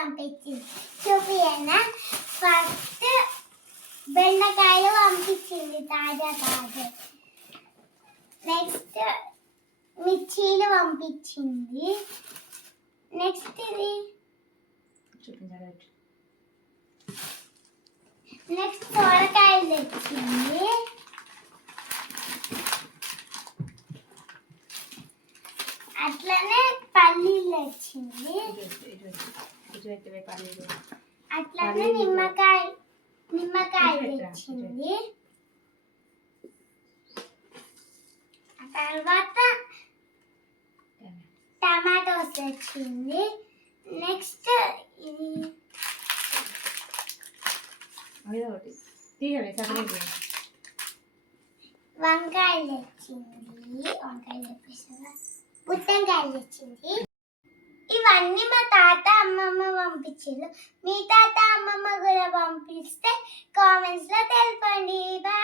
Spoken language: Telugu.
పంపించింది. చూపియన్నా ఫస్ట్ బెండకాయలు పంపించింది తాజా. నెక్స్ట్ మిర్చీలు పంపించింది. నెక్స్ట్ ఇది నెక్స్ట్ సొరకాయలు తెచ్చింది. అట్లనే పల్లీలు తెచ్చింది. అట్లనే నిమ్మకాయ తెచ్చింది. తర్వాత టమాటోస్ తెచ్చింది. నెక్స్ట్ ఇది వంకాయలు తెచ్చింది. పుట్టంకాయలు తెచ్చింది. ఇవన్నీ మా తాత అమ్మమ్మ పంపించారు. మీ తాత అమ్మమ్మ కూడా పంపిస్తే కామెంట్స్ లో తెలపండి. బాయ్.